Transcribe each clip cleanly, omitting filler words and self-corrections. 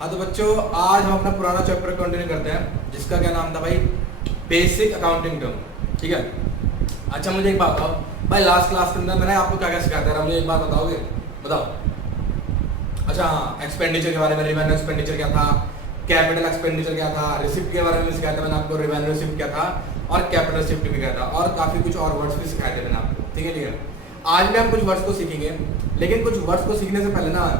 हाँ तो बच्चों, आज हम अपना पुराना चैप्टर कंटिन्यू करते हैं जिसका क्या नाम था भाई, बेसिक अकाउंटिंग टर्म। ठीक है। अच्छा मुझे एक बात बताओ भाई, लास्ट क्लास के अंदर मैंने आपको क्या क्या सिखाया था, मुझे एक बात बताओगे? बताओ। अच्छा हाँ, एक्सपेंडिचर के बारे में, रिवेन्यू एक्सपेंडिचर क्या था, कैपिटल एक्सपेंडिचर क्या था, रिसिप्ट के बारे में सिखाया था मैंने आपको, रिवेन्यू रिसिप्ट क्या था और कैपिटल रिसिप्ट भी क्या था, और काफी कुछ और वर्ड्स भी सिखाए थे मैंने आपको। ठीक है ठीक है। आज भी हम कुछ वर्ड्स को सीखेंगे, लेकिन कुछ वर्ड्स को सीखने से पहले ना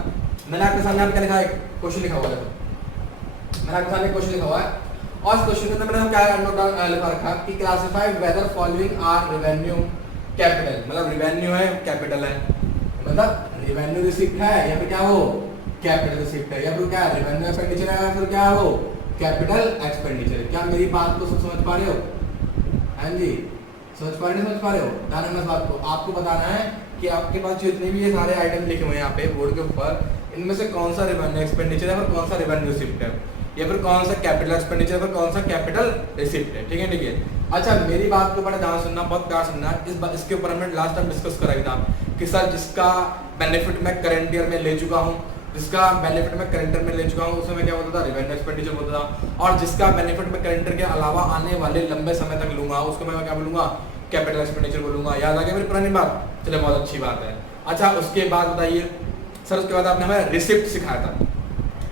मैंने आपके सामने क्या लिखा है, क्वेश्चन लिखा हुआ है। मैंने आपके सामने क्वेश्चन लिखा हुआ है और इस क्वेश्चन के अंदर मैंने क्या नोट डाउन लिखा रखा कि classify whether following are revenue capital, मतलब रेवेन्यू है कैपिटल है, मतलब रेवेन्यू रिसिप्ट है या फिर क्या हो कैपिटल रिसिप्ट है, या फिर क्या रेवेन्यू एक्सपेंडिचर है या फिर क्या हो कैपिटल एक्सपेंडिचर। क्या मेरी बात को समझ पा रहे हो? हाँ जी, समझ पा रहे हो? ध्यान रखना इस बात को। आपको बताना है कि आपके पास जितने भी ये सारे आइटम लिखे हुए हैं यहाँ पे बोर्ड के ऊपर, इनमें से कौन सा रेवेन्यू एक्सपेंडिचर है और कौन सा रेवेन्यू रिसिप्ट है, या फिर कौन सा कैपिटल एक्सपेंडिचर है और कौन सा कैपिटल रिसिप्ट है। ठीक है ठीक है। अच्छा मेरी बात को बड़ा ध्यान सुनना, बहुत प्यार सुनना। इसके ऊपर हमने लास्ट टाइम डिस्कस करा था कि सर जिसका बेनिफिट मैं करंट ईयर में ले चुका हूँ, जिसका बेनिफिट मैं करंट ईयर में ले चुका हूँ, उसमें मैं क्या बोलता था, रेवेन्यू एक्सपेंडिचर बोलता था, और जिसका बेनिफिट मैं करंट ईयर के अलावा आने वाले लंबे समय तक लूंगा उसको मैं क्या बोलूंगा, कैपिटल एक्सपेंडिचर बोलूंगा। याद आ गया मेरी पुरानी बात? चलो बहुत अच्छी बात है। अच्छा उसके बाद बताइए सर, उसके बाद आपने हमें रिसिप्ट सिखाया था।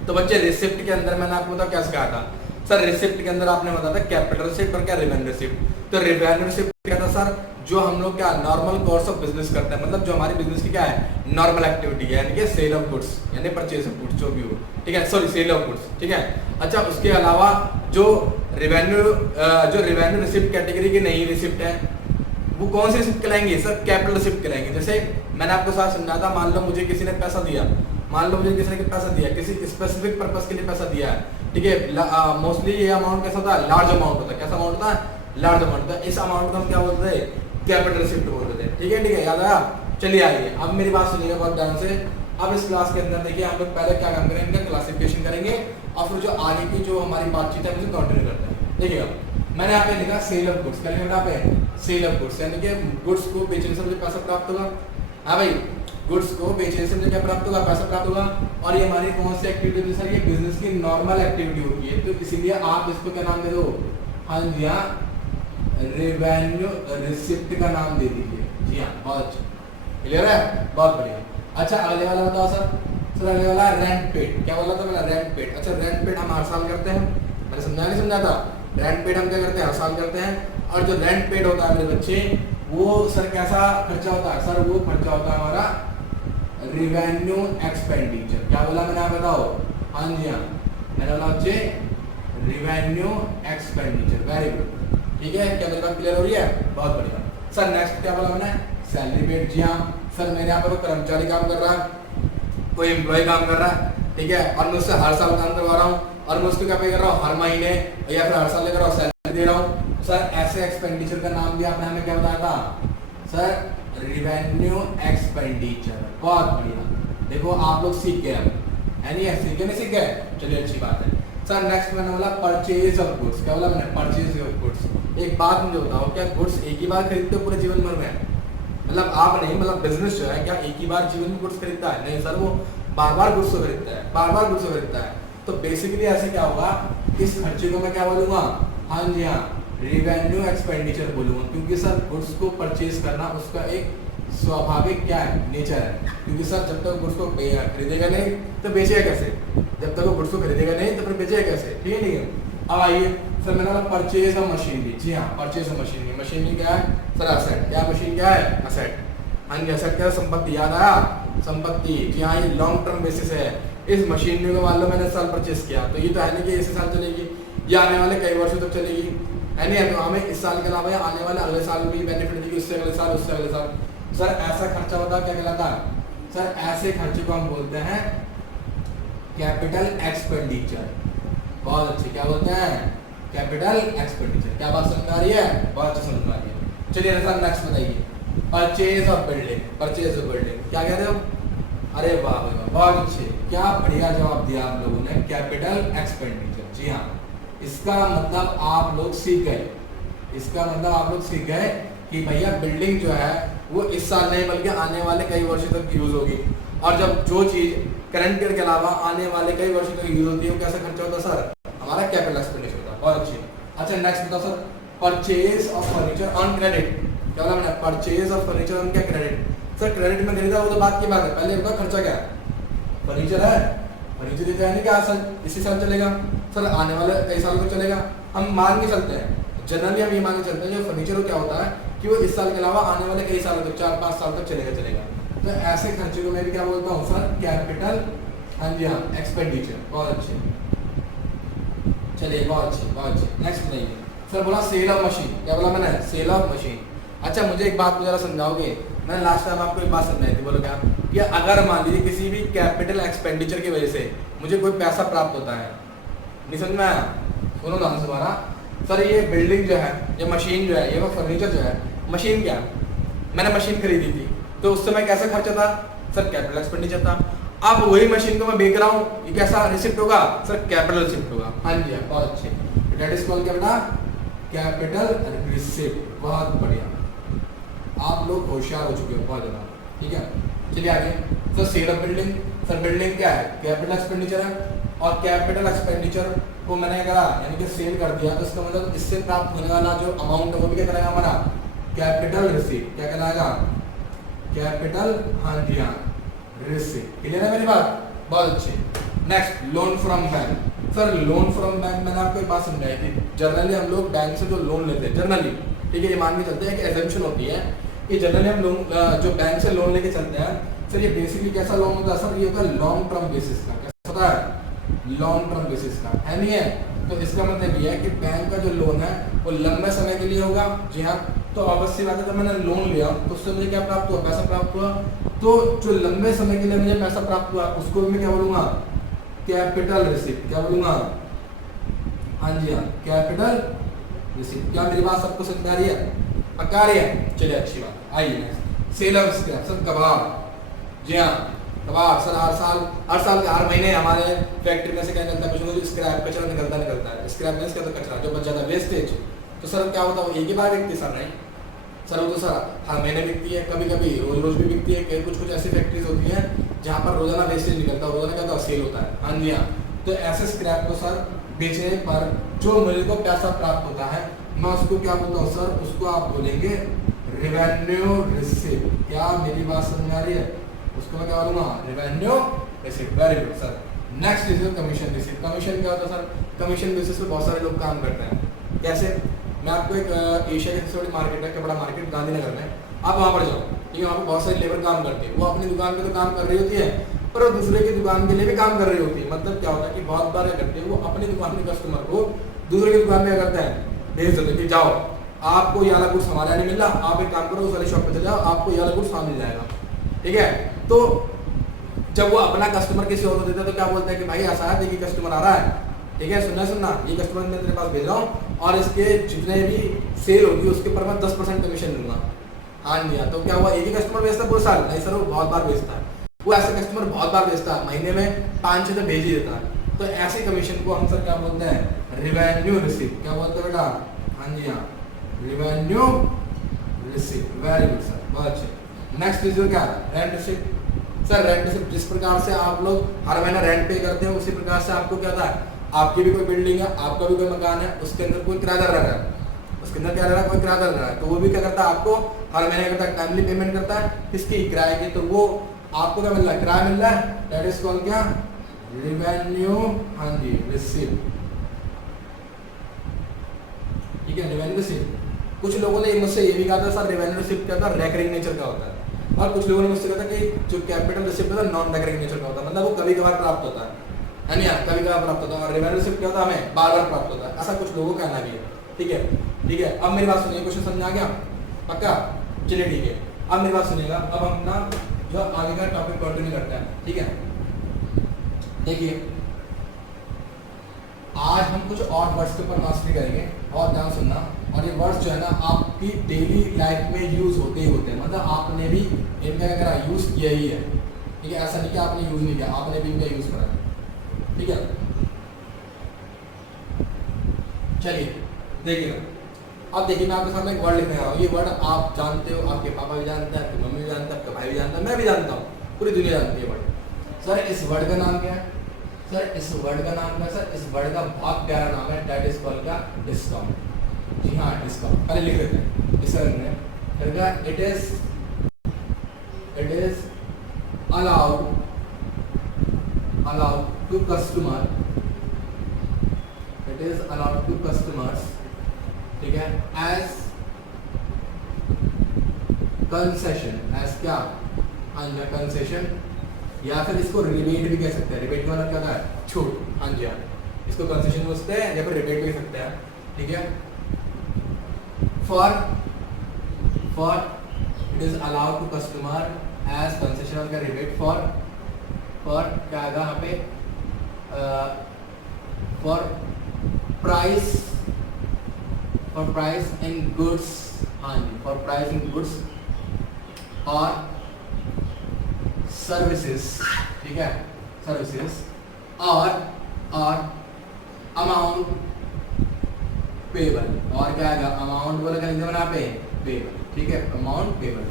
तो बच्चे रिसिप्ट के अंदर मैंने आपको बताया क्या सिखाया था सर, रिसिप्ट के अंदर आपने बताया था कैपिटल रिसिप्ट और क्या रेवेन्यू रिसिप्ट। तो रेवेन्यू रिसिप्ट क्या था सर, जो हम लोग क्या नॉर्मल कोर्स ऑफ बिजनेस करते हैं, मतलब जो हमारी बिजनेस की क्या है नॉर्मल एक्टिविटी है, यानी कि सेल ऑफ गुड्स यानी परचेज ऑफ गुड्स जो भी हो। ठीक है, सॉरी सेल ऑफ गुड्स। ठीक है। अच्छा उसके अलावा जो रेवेन्यू रिसिप्ट कैटेगरी की नई रिसिप्ट है वो कौन सी रिसिप्ट कहलाएंगे सर, कैपिटल रिसिप्ट कहलाएंगे। जैसे मैंने आपको साथ समझाया था, मान लो मुझे किसी ने पैसा दिया, किसी स्पेसिफिक पर्पस के लिए पैसा दिया है। ठीक है, मोस्टली ये अमाउंट कैसा होता है, लार्ज अमाउंट होता है। कैसा अमाउंट होता है, लार्ज अमाउंट होता है। इस अमाउंट को हम क्या बोलते थे, कैपिटल रिसिप्ट बोलते थे। ठीक है ठीक है, याद आया? चलिए आइए अब मेरी बात सुनिएगा बहुत ध्यान से। अब इस क्लास के अंदर देखिए हम लोग पहले क्या काम करेंगे, इनका क्लासिफिकेशन करेंगे और फिर जो आगे की जो हमारी बातचीत है उसे कंटिन्यू करते हैं। देखिएगा मैंने यहाँ पे लिखा सेल ऑफ गुड्स, क्या लिखा यहाँ पे सेल ऑफ गुड्स, यानी कि गुड्स को बेचने से मुझे पैसा प्राप्त होगा। हाँ भाई, गुड्स को बेचने से मुझे क्या प्राप्त होगा, पैसा प्राप्त होगा। और ये हमारी कौन सी एक्टिविटी होती है सर, ये बिजनेस की नॉर्मल एक्टिविटी होती है, तो इसीलिए आप इसको क्या नाम दे दो, हाँ जी हाँ रेवेन्यू रिसिप्ट का नाम दे दीजिए। जी हाँ बहुत अच्छा, क्लियर है, बहुत बढ़िया। अच्छा अगले वाला बताओ सर अगले वाला रेंट पेड। क्या बोला था मैंने, रेंट पेड। अच्छा रेंट पेड हम हर साल करते हैं, मैंने समझा नहीं समझा था, रेंट पेड हम क्या करते हैं, हर साल करते हैं। और जो रेंट पेड होता है मेरे बच्चे, वो सर कैसा खर्चा होता है सर, वो खर्चा होता है हमारा रेवेन्यू एक्सपेंडिचर। क्या बोला मैंने, आप बताओ? हाँ जी हाँ, मैंने बोला बच्चे रेवेन्यू एक्सपेंडिचर। वेरी गुड, ठीक है, क्या मेरी बात क्लियर हो रही है? बहुत बढ़िया सर। नेक्स्ट क्या बोला मैंने, सैलरी पेड। जी हाँ सर, मेरे यहाँ पर वो कर्मचारी काम कर रहा है, कोई एम्प्लॉय काम कर रहा है, ठीक है, और मैं उससे हर साल काम करवा रहा हूँ और मैं उसको क्या पे कर रहा हूँ, हर महीने या फिर हर साल लेकर रहा हूँ, सैलरी दे रहा हूँ। सर ऐसे एक्सपेंडिचर का नाम भी आपने हमें क्या बताया था सर, रेवेन्यू एक्सपेंडिचर। बहुत बढ़िया, देखो आप लोग सीख गए अब, है नहीं है, सीख गए नहीं सीख गए, चलिए अच्छी बात है। सर नेक्स्ट मैंने बोला परचेज ऑफ गुड्स। क्या बोला मैंने, परचेज ऑफ गुड्स। एक बात मुझे बताओ, क्या गुड्स एक ही बार खरीदते हो पूरे जीवन भर में? मतलब आप नहीं, मतलब बिजनेस जो है क्या एक ही बार जीवन में गुड्स खरीदता है? नहीं सर, वो बार बार गुड्स को खरीदता है, बार बार गुड्स को खरीदता है। तो बेसिकली ऐसे क्या होगा, इस खर्चे को मैं क्या बोलूंगा, हाँ जी हाँ रेवेन्यू एक्सपेंडिचर बोलूंगा, क्योंकि सर गुड्स को परचेज करना उसका एक स्वाभाविक क्या है, नेचर है। क्योंकि सर जब तक गुड्स को खरीदेगा नहीं तो बेचेगा कैसे, जब तक वो गुड्स को खरीदेगा नहीं तो फिर बेचेगा कैसे? ठीक है ठीक है। अब आइए सर, मैंने बोला परचेज ऑफ मशीनरी। जी हाँ, परचेज ऑफ मशीनरी। मशीनरी क्या है सर, असेट। क्या मशीन क्या है, असेट। हाँ जी, असेट क्या है, संपत्ति। याद आया, संपत्ति। जी हाँ, ये लॉन्ग टर्म बेसिस है। इस मशीनरी को मान लो मैंने साल परचेज किया, तो ये तो है नहीं कि इसी साल चलेगी, या आने वाले कई वर्षों तक चलेगी, है नहीं है। तो हमें इस साल के अलावा आने वाले अगले साल भी बेनिफिट देगी, उससे अगले साल, उससे अगले साल। सर ऐसा खर्चा होता क्या कहलाता है सर, ऐसे खर्चे को हम बोलते हैं कैपिटल एक्सपेंडिचर। बहुत अच्छे, क्या बोलते हैं, कैपिटल एक्सपेंडिचर। क्या बात समझ आ रही है? बहुत अच्छी समझ आ रही है। चलिए सर नेक्स्ट बताइए, purchase of building. Purchase of building क्या कह रहे हो? अरे वाह बहुत अच्छे, क्या बढ़िया जवाब दिया आप लोगों ने, कैपिटल एक्सपेंडिचर। जी हाँ, इसका मतलब आप लोग सीख गए, इसका मतलब आप लोग सीख गए कि भैया बिल्डिंग जो है वो इस साल नहीं बल्कि आने वाले कई वर्षों तक यूज होगी। और जब जो चीज करंट ईयर के अलावा आने वाले कई वर्षों तक यूज होती है वो कैसा खर्चा होता है सर, हमारा कैपिटल एक्सपेंडिचर होता है। बहुत अच्छी। अच्छा नेक्स्ट बताओ sir, purchase of furniture on credit. क्या बोला मैंने, परचेज ऑफ फर्नीचर ऑन क्या, क्रेडिट। सर क्रेडिट में खरीदा वो तो बात की बात है, पहले बताओ खर्चा क्या है, फर्नीचर है, फर्नीचर देते हैं क्या सर इसी साल चलेगा सर, आने वाले कई साल तक चलेगा। हम मान के चलते हैं, जनरली हम ये मान के चलते हैं जो फर्नीचर क्या होता है कि वो इस साल के अलावा आने वाले कई सालों तक 4-5 साल तक चलेगा। तो ऐसे खर्चे को मैं भी क्या बोलता हूँ सर, कैपिटल, हाँ जी हाँ, एक्सपेंडिचर। बहुत अच्छे, चलिए बहुत अच्छे। नेक्स्ट बताइए सर, बोला सेल ऑफ मशीन। क्या बोला मैंने, सेल ऑफ मशीन। अच्छा मुझे एक बात जरा समझाओगे, मैंने लास्ट टाइम आपको एक बात समझाई थी, बोलो क्या, कि अगर मान लीजिए किसी भी कैपिटल एक्सपेंडिचर की वजह से मुझे कोई पैसा प्राप्त होता है, नहीं समझ में आया, सुनो ना तुम्हारा सर, ये बिल्डिंग जो है, ये मशीन जो है, ये वो फर्नीचर जो है, मशीन क्या, मैंने मशीन खरीदी थी तो उस समय कैसा खर्चा था सर, कैपिटल एक्सपेंडिचर था। अब वही मशीन को मैं बेच रहा हूँ, ये कैसा रिसिप्ट होगा सर, कैपिटल रिसिप्ट होगा। हाँ जी बहुत अच्छे, दैट इज कॉल्ड क्या बेटा, कैपिटल रिसिप्ट। बहुत बढ़िया, आप लोग होशियार हो चुके हो बहुत ज़्यादा, ठीक है। चलिए आगे sir, sale of building. Sir building क्या है, कैपिटल एक्सपेंडिचर है, और कैपिटल एक्सपेंडिचर को मैंने करा यानी कि सेल कर दिया, तो इसका मतलब इससे प्राप्त होने वाला जो अमाउंट है वो भी क्या कराएगा हमारा, कैपिटल रिसीट। क्या कहलाएगा, कैपिटल, हाँ जी हाँ, रिसीट। क्लियर है मेरी बात, बहुत अच्छी। Next, loan from bank. Sir loan from bank मैंने आपको एक बात समझाई थी, जनरली हम लोग बैंक से जो लोन लेते हैं, जनरली, ठीक है, ये मान के चलते हैं कि एजम्पशन होती है कि जनरली हम लोग जो बैंक से लोन लेके चलते हैं सर, ये बेसिकली कैसा लोन होता है सर, ये होता है लॉन्ग टर्म बेसिस का। कैसा होता है, लॉन्ग टर्म बेसिस का, है नहीं है। तो इसका मतलब ये है कि बैंक का जो लोन है वो लंबे समय के लिए होगा। जी हाँ, तो अवश्य बात है, जब मैंने लोन लिया तो उससे मुझे क्या प्राप्त हुआ, पैसा प्राप्त हुआ। तो जो लंबे समय के लिए मुझे पैसा प्राप्त हुआ उसको मैं क्या बोलूँगा, कैपिटल रिसीट। क्या बोलूँगा, हाँ जी हाँ, कैपिटल रिसीट। क्या मेरी बात सबको समझ आ रही है, पक्का आ रही है। चलिए अच्छी बात। आइए सेल ऑफ स्क्रैप। सर कबाड़, जी हाँ कबाड़। सर हर साल के हर महीने हमारे फैक्ट्री में से क्या निकलता है, कुछ स्क्रैप कचरा निकलता है। स्क्रैप में इसका तो कचरा जो बच जाता है, वेस्टेज। तो सर क्या होता है, वो एक ही बार बिकती है सर, नहीं सर, वो तो सर हर महीने बिकती है, कभी कभी रोज भी बिकती है। कुछ ऐसी फैक्ट्रीज होती हैं जहाँ पर रोजाना वेस्टेज निकलता है, रोजाना क्या होता है, सेल होता है। हाँ जी हाँ, तो ऐसे स्क्रैप को सर बेचने पर जो मेरे को पैसा प्राप्त होता है मैं उसको क्या बोलता हूँ सर, उसको आप बोलेंगे रेवेन्यू रिसीप्ट। क्या मेरी बात समझ आ रही है, उसको मैं क्या बोलूँगा, revenue receipt. Very good sir. Next is commission receipt. Commission क्या होता है सर, कमीशन बेसिस पे बहुत सारे लोग काम करते हैं। कैसे, मैं आपको एक एशिया की सबसे बड़ी मार्केट है, कपड़ा मार्केट गांधीनगर में, आप वहाँ पर जाओ, ठीक है, वहाँ पर बहुत सारी लेबर काम करती है। वो अपनी दुकान पे तो काम कर रही होती है, पर वो दूसरे की दुकान के लिए भी काम कर रही होती है। मतलब क्या होता है कि बहुत बार क्या करते हैं, वो अपनी दुकान के कस्टमर को दूसरे की दुकान में क्या करते हैं, भेज देते हैं कि जाओ, आपको ये वाला गुड्स हमारे यहाँ नहीं मिल रहा, आप एक काम करो उस वाली शॉप पे चले जाओ, आपको ये वाला गुड्स वहाँ मिल जाएगा। ठीक है, तो जब वो अपना कस्टमर किसी और को देता है तो क्या बोलता है कि भाई ऐसा है, देखिए कस्टमर आ रहा है, ठीक है, सुनना, ये कस्टमर मैं तेरे पास भेज रहा हूँ और इसके जितने भी सेल होगी उसके ऊपर मैं 10% कमीशन दूंगा। हाँ जी हाँ, तो क्या हुआ, एक ही कस्टमर बेचता है पूरे साल, नहीं सर, वो बहुत बार बेचता है। वो ऐसे कस्टमर बहुत बार बेचता है, महीने में 5-6 तो भेज ही देता है। तो ऐसे कमीशन को हम सर क्या बोलते हैं, रिवेन्यू रिसीप्ट। क्या बोलते हैं बेटा, हाँ जी हाँ, revenue receipt. Very good sir, बहुत अच्छे। नेक्स्ट इज क्या, rent receipt. Sir rent receipt, जिस प्रकार से आप लोग हर महीना रेंट पे करते हैं उसी प्रकार से आपको क्या था, आपकी भी कोई बिल्डिंग है, आपका भी कोई मकान है, उसके अंदर कोई किराएदार रह रहा है, उसके अंदर क्या रह रहा है, कोई किराएदार रह रहा है, तो वो भी क्या करता है, आपको हर महीने करता है, टाइमली पेमेंट करता है, किसकी, किराए की। तो वो आपको क्या मिल रहा है, किराया मिल रहा है, दैट इज कॉल्ड क्या, रिवेन्यू, हाँ जी, रिसीप्ट। ठीक है, रिवेन्यू रिसीप्ट। कुछ लोगों ने मुझसे ये भी कहा था सर रिवेन्यू रिसीप्ट क्या था, रेकरिंग नेचर का होता है, और कुछ लोगों ने मुझसे कहा था कि जो कैपिटल रिसीप्ट होता है नॉन रेकरिंग नेचर का होता है, मतलब वो कभी कभार प्राप्त होता है नहीं, कभी कभार प्राप्त होता है। और रेवेन्यू रिसीप्ट क्या होता है, हमें बार बार प्राप्त होता है, ऐसा कुछ लोगों का कहना भी है। ठीक है, ठीक है, अब मेरी बात सुनिए, क्वेश्चन समझ आ गया पक्का, चलिए ठीक है, अब मेरी बात सुनिएगा। अब हम ना जो आगे का टॉपिक कंटिन्यू करते हैं, ठीक है। देखिए आज हम कुछ और वर्ड्स के ऊपर मास्टरी करेंगे, और ध्यान सुनना, और ये वर्ड्स जो है ना आपकी डेली लाइफ में यूज होते ही होते हैं, मतलब आपने भी इनका अगर यूज किया ही है, ठीक है, ऐसा नहीं कि आपने यूज नहीं किया, आपने भी इनका यूज करा है, ठीक है। चलिए देखिएगा, अब देखिए मैं आपके सामने एक वर्ड लिखने आ रहा हूँ, ये वर्ड आप जानते हो, आपके पापा भी जानते हैं, आपकी मम्मी भी जानते हैं, आपका भाई भी जानता है, मैं भी जानता हूँ, पूरी दुनिया जानती है वर्ड। सर इस वर्ड का नाम क्या है? सर इस वर्ड का नाम क्या है? सर इस वर्ड का बहुत प्यारा नाम है, दैट इज कॉल्ड क्या? डिस्काउंट। जी हाँ डिस्काउंट, पहले लिख देते हैं इस में। It is allowed to customer, it is allowed to customers, ठीक है, as concession, as क्या? अंडर कंसेशन, या फिर इसको रिबेट भी कह सकते हैं। रिबेट का मतलब क्या होता है? छूट। हाँ जी हाँ, इसको कंसेशन बोलते हैं या फिर रिबेट भी कह सकते हैं, ठीक है। For it is allowed to customer as concession का रिबेट फॉर क्या आएगा यहाँ पे? फॉर प्राइस इन गुड्स, हाँ जी, फॉर प्राइस इन गुड्स और सर्विसेज, ठीक है, सर्विसेज और अमाउंट पेबल, और क्या आएगा? अमाउंट बोले क्या लिखते हैं पे? पेबल, ठीक है, अमाउंट पेबल,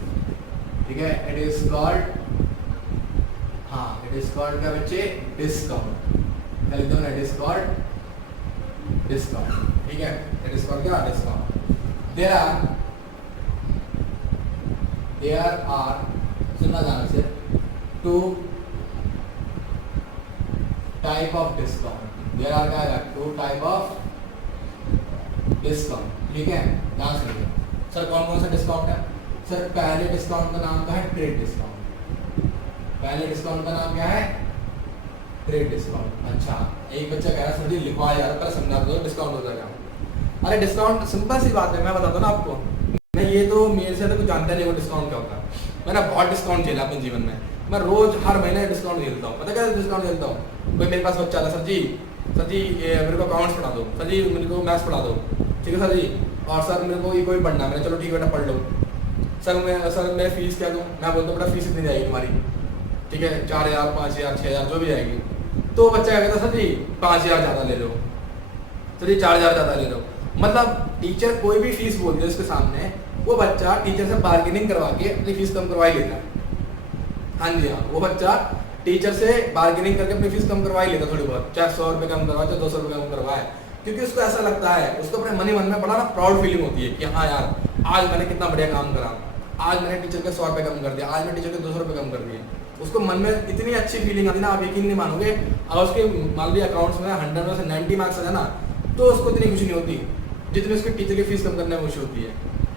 ठीक है। इट इज कॉल्ड, हाँ इट इज कॉल्ड क्या बच्चे? डिस्काउंट। क्या लिखते हैं? इट इज कॉल्ड डिस्काउंट, ठीक है, इट इज कॉल्ड क्या? डिस्काउंट। देयर आर सुनना ध्यान से, two type of discount. There are क्या है? टू टाइप ऑफ डिस्काउंट, ठीक है, ध्यान सुनिए। सर कौन कौन सा डिस्काउंट है? सर पहले डिस्काउंट का नाम क्या है? Trade discount. पहले डिस्काउंट का नाम क्या है? Trade discount. अच्छा, एक बच्चा कह रहा है सर जी लिखवा यार, पहले समझा दो डिस्काउंट होता है क्या? अरे डिस्काउंट सिंपल सी बात है, मैं बताता हूँ ना आपको। मैं ये तो मेरे से तो कुछ जानता नहीं वो डिस्काउंट क्या होता है। मैंने बहुत डिस्काउंट झेला अपने जीवन में, मैं रोज हर महीने डिस्काउंट झेलता हूँ। पता क्या डिस्काउंट झेलता हूँ? कोई मेरे पास बच्चा आता, सर जी ये मेरे को अकाउंट्स पढ़ा दो, सर जी मेरे को मैथ्स पढ़ा दो, ठीक है सर जी, और सर मेरे को ये कोई पढ़ना है, चलो ठीक है बेटा पढ़ लो। सर मैं फीस क्या दूँ? मैं बोलता हूँ बेटा फीस इतनी जाएगी तुम्हारी, ठीक है, 4000 5000 6000 जो भी जाएगी। तो बच्चा क्या कहता है? सर जी 5000 ज़्यादा ले लो, सर जी 4000 ज़्यादा ले लो। मतलब टीचर कोई भी फीस बोल दे उसके सामने, वो बच्चा टीचर से बार्गेनिंग करवा के अपनी फीस कम करवा ही लेता है। हाँ जी हाँ, वो बच्चा टीचर से बार्गेनिंग करके अपनी फीस कम करवा ही लेता, थोड़ी बहुत, चाहे 100 रुपये कम करवाए, चाहे 200 रुपये कम करवाए, क्योंकि उसको ऐसा लगता है, उसको अपने मन में बड़ा ना प्राउड फीलिंग होती है कि हाँ यार आज मैंने कितना बढ़िया काम करा, आज मैंने टीचर के 100 रुपये कम कर दिया, आज मैंने टीचर के 200 रुपये कम कर दिए। उसको मन में इतनी अच्छी फीलिंग आती है ना, आप यकीन नहीं मानोगे। अगर उसके मान लीजिए अकाउंट्स में 100 में से 90 मार्क्स आ जाए ना, तो उसको इतनी खुशी नहीं होती जितनी उसके टीचर की फीस कम करने में खुशी होती है,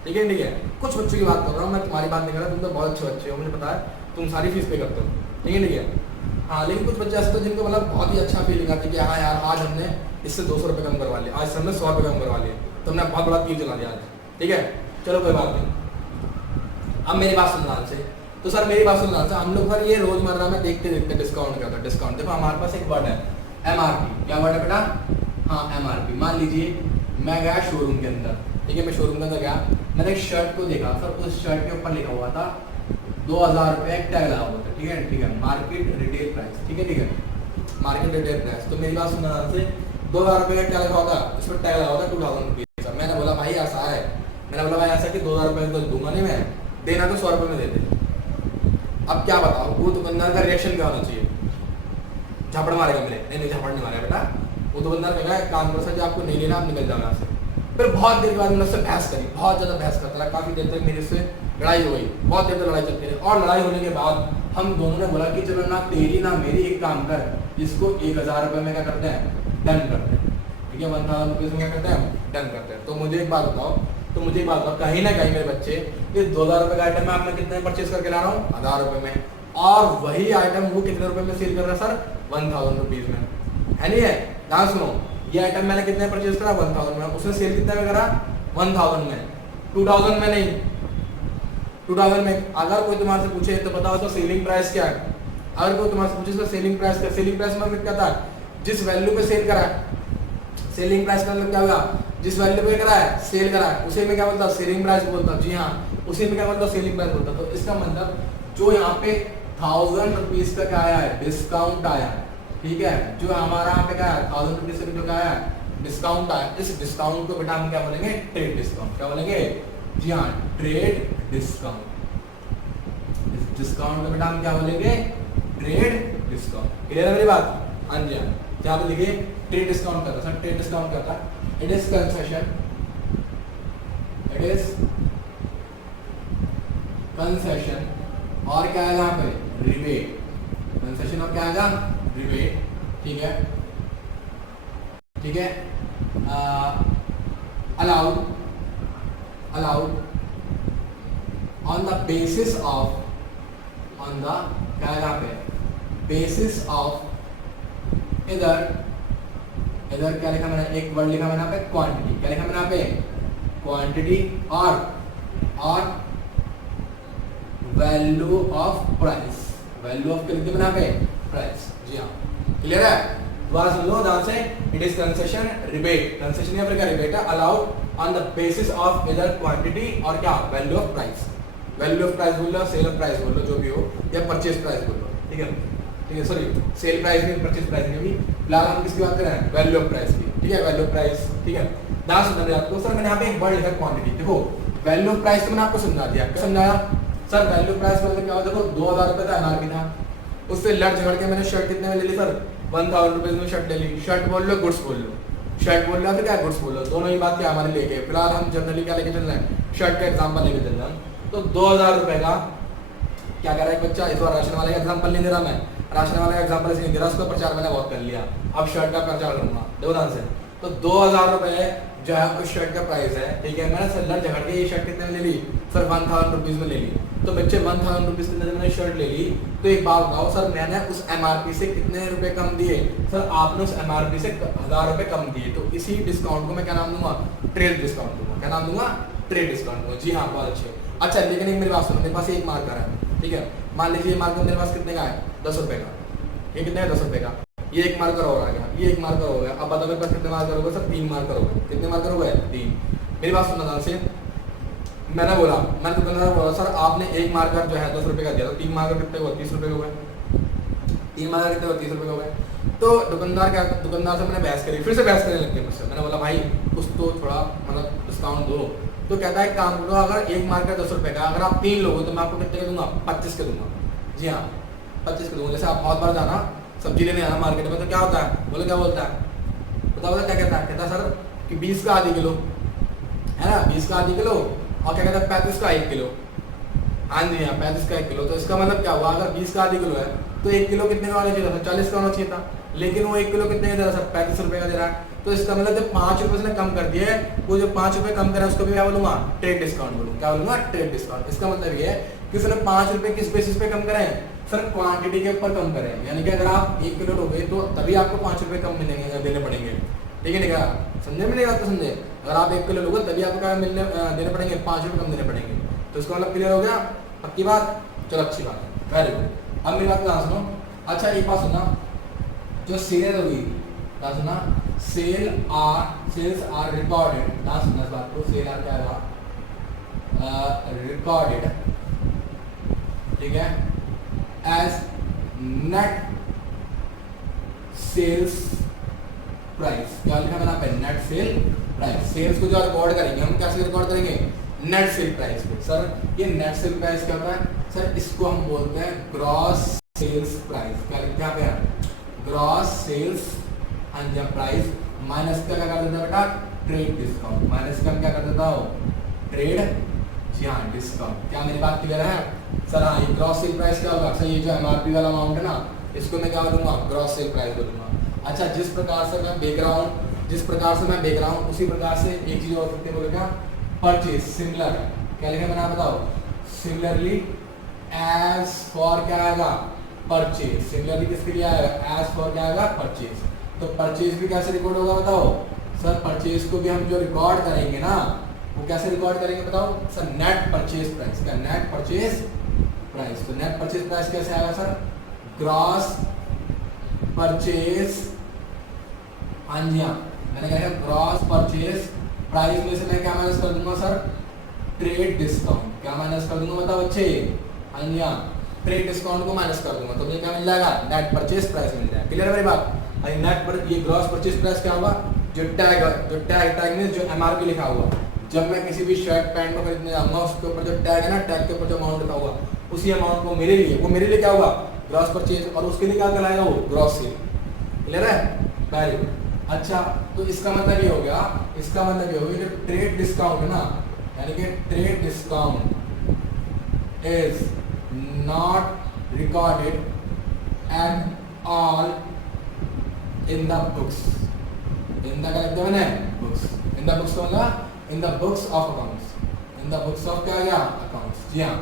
ठीक है। ठीक है, कुछ बच्चों की बात कर रहा हूँ मैं, तुम्हारी बात नहीं कर रहा, तुम तो बहुत अच्छे बच्चे हो, मुझे पता है, तुम सारी फीस पे करते हो, ठीक है। ठीक है, हाँ, लेकिन कुछ बच्चे ऐसे तो जिनको मतलब बहुत ही अच्छा फीलिंग आती है कि हाँ यार आज हमने इससे 200 रुपये कम करवा लिया, आज हमने 100 रुपये कम करवा लिया, तो हमने बहुत बड़ा तीर चला दिया आज, ठीक है। चलो कोई बात नहीं, अब मेरी बात सुनना से, तो सर मेरी बात सुनना से, हम लोग सर ये रोजमर्रा में देखते देखते डिस्काउंट क्या होता है। डिस्काउंट देखो हमारे पास एक वर्ड है MRP, क्या वर्ड है बेटा? हाँ MRP। मान लीजिए मैं गया शोरूम के अंदर, ठीक है, मैं शोरूम के अंदर गया, मैंने एक शर्ट को देखा, सर उस शर्ट के ऊपर लिखा हुआ था 2000 रुपये, एक टैग लगा हुआ था, ठीक है। ठीक है, मार्केट रिटेल प्राइस, ठीक है, ठीक है, मार्केट रिटेल प्राइस। तो मेरी बात सुनना से 2000 रुपये का क्या लिखा होता, इस पर टैग लगा होता 2000 रुपीज़। सर मैंने बोला भाई ऐसा है, मैंने बोला भाई ऐसा कि 2000 रुपये तो दूंगा नहीं मैं, देना तो 100 रुपये में दे दे। अब क्या बताओ वो दुकानदार का रिएक्शन क्या होना चाहिए? झापड़ मारेगा मेरे? नहीं झापड़ नहीं मारेगा बेटा, वो दुकानदार कहेगा एक काम करो सर जी आपको नहीं लेना, आप निकल जाओ यहाँ से। फिर बहुत देर के बाद मैंने उससे बहस करी, बहुत ज़्यादा बहस करता रहा, काफ़ी देर तक मेरे से लड़ाई हो गई, बहुत देर तक लड़ाई चलती रही, और लड़ाई होने के बाद हम दोनों ने बोला कि चलो ना तेरी ना मेरी, एक काम कर, इसको 1000 रुपये में क्या करते हैं, डन करते हैं, ठीक है, 1000 रुपीज़ में क्या करते हैं, डन करते हैं। तो मुझे एक बात बताओ, कहीं ना कहीं मेरे बच्चे ये 2000 रुपये का आइटम मैं आपने कितने परचेज करके ला रहा हूँ, 1000 रुपये में, और वही आइटम वो कितने रुपए में सेल कर रहा है सर, 1000 रुपीज में, है नहीं है? ध्यान सुनो, ये आइटम मैंने कितने परचेज करा, 1000 में, उसने सेल कितने में करा, 1000 में, 2000 में नहीं, 2000 में। अगर कोई तुम्हारे से पूछे तो बताओ तो सेलिंग प्राइस क्या है? अगर कोई तुम्हारे से पूछे तो सेलिंग प्राइस क्या, सेलिंग प्राइस मतलब क्या था, जिस वैल्यू पे सेल करा है, सेलिंग प्राइस का मतलब क्या होगा, जिस वैल्यू पे करा है, सेल करा है, उसे में क्या बोलता है, सेलिंग प्राइस बोलता है। जी हाँ, उसी में क्या बोलता है, सेलिंग प्राइस बोलता है। तो इसका मतलब जो यहाँ पे 1000 रुपीज का क्या आया है, डिस्काउंट आया है, ठीक है, जो हमारा यहाँ पे क्या है 1000 रुपीज से जो क्या आया है, डिस्काउंट आया। इस डिस्काउंट को बेटा हम क्या बोलेंगे, ट्रेड डिस्काउंट। क्या बोलेंगे? जी हाँ, ट्रेड डिस्काउंट। डिस्काउंट का बेटा हम क्या बोलेंगे, ट्रेड डिस्काउंट। क्लियर है मेरी बात? हाँ जी हाँ, क्या बोलेंगे, ट्रेड डिस्काउंट करता है। सर ट्रेड डिस्काउंट करता है, it is concession, it is concession और क्या है यहाँ पे, रिबेट। कंसेशन और क्या आएगा, रिबेट। ठीक है, ठीक है, allowed, allowed on the basis of, on the क्या है यहाँ पे, बेसिस ऑफ, इधर इधर क्या लिखा मैंने, एक वर्ड लिखा मैंने यहाँ पे, क्वांटिटी। क्या लिखा मैंने यहाँ पे, क्वांटिटी और value of price. Value of क्या लिखते मैंने यहाँ पे, प्राइस। जी हाँ, क्लियर है? बात सुन लो ध्यान से, it is concession rebate. Concession या फिर क्या, रिबेट है, allowed on the basis of इधर क्वांटिटी और क्या, value of price. Value of price बोल लो, सेल ऑफ प्राइस बोल लो, जो भी हो, या परचेज प्राइस बोल लो। ठीक है, ठीक है, सॉरी सेल प्राइस नहीं, परचेज प्राइस नहीं होगी। फिलहाल हम किसकी बात कर रहे हैं, वैल्यू ऑफ प्राइस की। ठीक है, वैल्यू ऑफ प्राइस। ठीक है, ध्यान सुनना है आपको। सर मैंने यहाँ पे एक वर्ड लिखा क्वांटिटी। देखो वैल्यू ऑफ प्राइस तो मैंने आपको समझा दिया। क्या समझाया सर? वैल्यू ऑफ प्राइस मतलब क्या होता है, देखो 2000 रुपये का एमआरपी था, उससे लड़ झगड़ के मैंने शर्ट कितने में ले ली सर, 1000 रुपीज में शर्ट ले ली। शर्ट बोल लो, गुड्स बोल लो, शर्ट बोल रहा है क्या, गुड्स बोल लो, दोनों ही बात क्या हमारे लेके। फिलहाल हम जनरली क्या लेके चल रहे हैं, शर्ट का एग्जाम्पल लेके चल रहे हैं। तो 2000 रुपये का क्या कह रहा है एक बच्चा, इस बार राशन वाले का एग्जाम्पल नहीं दे रहा मैं, राशन वाले का एग्जाम्पल इसलिए दे रहा, उसका प्रचार मैंने बहुत कर लिया, अब शर्ट का प्रचार करूंगा। देखो ध्यान से, तो 2000 रुपये जो है उस शर्ट का प्राइस है। ठीक है, मैंने सर लड़ झगड़ के ये शर्ट कितने में ले ली सर, 1000 रुपीज में ले ली। तो बच्चे 1000 रुपीज के मैंने शर्ट ले ली, तो एक बात बताओ सर, मैंने उस एमआरपी से कितने रुपए कम दिए सर? आपने उस एमआरपी से 1000 रुपए कम दिए, तो इसी डिस्काउंट को मैं क्या नाम दूंगा, ट्रेड डिस्काउंट दूंगा। क्या नाम दूंगा, ट्रेड डिस्काउंट दूंगा। जी हाँ, बहुत अच्छे। अच्छा लेकिन एक मेरी बात सुनो, मेरे पास एक मार्कर है। ठीक है, मान लीजिए मार्कर मेरे पास कितने का है, 10 रुपए का। ये कितने है, 10 रुपए का। ये एक मार्कर और आ गया, ये एक मार्कर हो गया। अब बताओ मेरे पास कितने मार्कर हो गए सर? 3 मार्कर हो गए। कितने मार्कर हो गए? 3। मेरी बात सुनना ध्यान से, मैंने बोला, मैंने दुकानदार बोला सर आपने एक मार्कर जो है 10 रुपए का दिया, तो 3 मार्कर कितने हुए, 30 रुपए हो गए। 3 मार्कर कितने हुए, 30 रुपए हो गए। तो दुकानदार क्या, दुकानदार से मैंने बहस करी, फिर से बहस करने लगते मुझसे। मैंने बोला भाई कुछ तो थोड़ा मतलब डिस्काउंट दो। तो कहता है काम करो, अगर एक मार्कर 10 रुपए का, अगर आप 3 लोग हो तो मैं आपको कितने का दूंगा, 25 के दूंगा। जी हाँ, 25 के दूंगा। जैसे आप बहुत बार जाना सब्जी लेने आना मार्केट में, तो क्या होता है, बोलो क्या बोलता है, बताओ क्या कहता है, कहता है सर कि 20 का आधी किलो है ना, 20 का आधी किलो, और क्या कहता है 35 का 1 किलो। हाँ जी हाँ, 35 का 1 किलो। तो इसका मतलब क्या हुआ, अगर 20 का आधी किलो है तो 1 किलो कितने का होना चाहिए था, 40 का होना चाहिए था। लेकिन वो 1 किलो कितने का दे रहा है, 35 रुपए का दे रहा है। तो इसका मतलब जब 5 रुपए उसने कम कर दिए, वो जो 5 रुपए कम करा उसको भी क्या बोलूंगा, ट्रेड डिस्काउंट बोलूंगा। क्या बोलूंगा, ट्रेड डिस्काउंट। इसका मतलब ये है कि उसने 5 रुपए किस बेसिस पे कम करे सर, क्वांटिटी के ऊपर कम करें। यानी कि अगर आप 1 किलो लोगे तो तभी आपको 5 रुपए कम मिलेंगे, देने पड़ेंगे। ठीक है क्या समझे, मिलेगा तो समझे। अगर आप 1 किलो लोगे तभी आपको क्या मिलने देने पड़ेंगे, 5 रुपए कम देने पड़ेंगे। तो इसका मतलब क्लियर हो गया, पक्की बात। चलो अच्छी बात है, वेरी गुड। अब मेरी बात ध्यान सुनो। अच्छा एक बात सुनना, जो सेल होगी ध्यान सुनना, सेल्स आर रिकॉर्डेड। ध्यान सुनना इस बात को, सेल आर क्या है, रिकॉर्डेड। ठीक है, एज नेट सेल्स प्राइस। क्या लिखा मैंने पे, नेट सेल प्राइस। सेल्स को जो रिकॉर्ड करेंगे हम कैसे रिकॉर्ड करेंगे, नेट सेल प्राइस पे। सर ये नेट सेल प्राइस क्या होता है सर, इसको हम बोलते हैं ग्रॉस सेल्स प्राइस। क्या लिखते हैं यहाँ पे, ग्रॉस सेल्स प्राइस माइनस का क्या कर देता है बेटा, ट्रेड डिस्काउंट। माइनस का क्या कर देता हो, ट्रेड, जी हाँ, डिस्काउंट। क्या मेरी बात क्लियर है सर? हाँ, ये ग्रॉस सेल प्राइस क्या होगा सर, ये जो एमआरपी वाला अमाउंट है ना, इसको मैं क्या बोलूंगा, ग्रॉस सेल प्राइस बोलूंगा। अच्छा जिस प्रकार से मैं बेच रहा हूँ उसी प्रकार से एक चीज और सकते बोलेगा, परचेज। सिमिलर क्या लिखा मैंने, बताओ, सिमिलरली एज फॉर क्या आएगा, परचेज। सिमिलरली किसके लिए आएगा, एज फॉर क्या आएगा, परचेज। तो परचेज भी कैसे रिकॉर्ड होगा बताओ सर? परचेज को भी हम जो रिकॉर्ड करेंगे ना, वो कैसे रिकॉर्ड करेंगे बताओ सर, नेट परचेज प्राइस। क्या, नेट परचेज प्राइस। तो नेट परचेज प्राइस कैसे आएगा सर, ग्रॉस परचेज। हाँ जी हाँ, मैंने कहा ग्रॉस परचेज प्राइस में से मैं क्या माइनस कर दूंगा सर, ट्रेड डिस्काउंट। क्या माइनस कर दूंगा बताओ बच्चे, हाँ जी हाँ, ट्रेड डिस्काउंट को माइनस कर दूंगा, तो मुझे क्या मिल जाएगा, नेट परचेज प्राइस मिल जाएगा। क्लियर है मेरी बात? नेट पर ये ग्रॉस परचेज प्राइस क्या होगा, जो टैग में जो एमआरपी लिखा हुआ, जब मैं किसी भी शर्ट पैंट को खरीदने जाऊंगा उसके ऊपर जो टैग है ना, टैग के ऊपर जो अमाउंट लिखा हुआ, उसी अमाउंट को मेरे लिए, वो मेरे लिए क्या हुआ, ग्रॉस परचेज, और उसके लिए क्या कहलाएगा, वो ग्रॉस सेल। क्लियर है, वेरी गुड। अच्छा, तो इसका मतलब ये हो गया, इसका मतलब ये हो गया कि ट्रेड डिस्काउंट है ना, यानी कि trade discount is not recorded at all in the books, in the क्या लिखते हैं मैंने, books, in the books, in the books of accounts, in the books of क्या आ गया, अकाउंट्स। जी हाँ,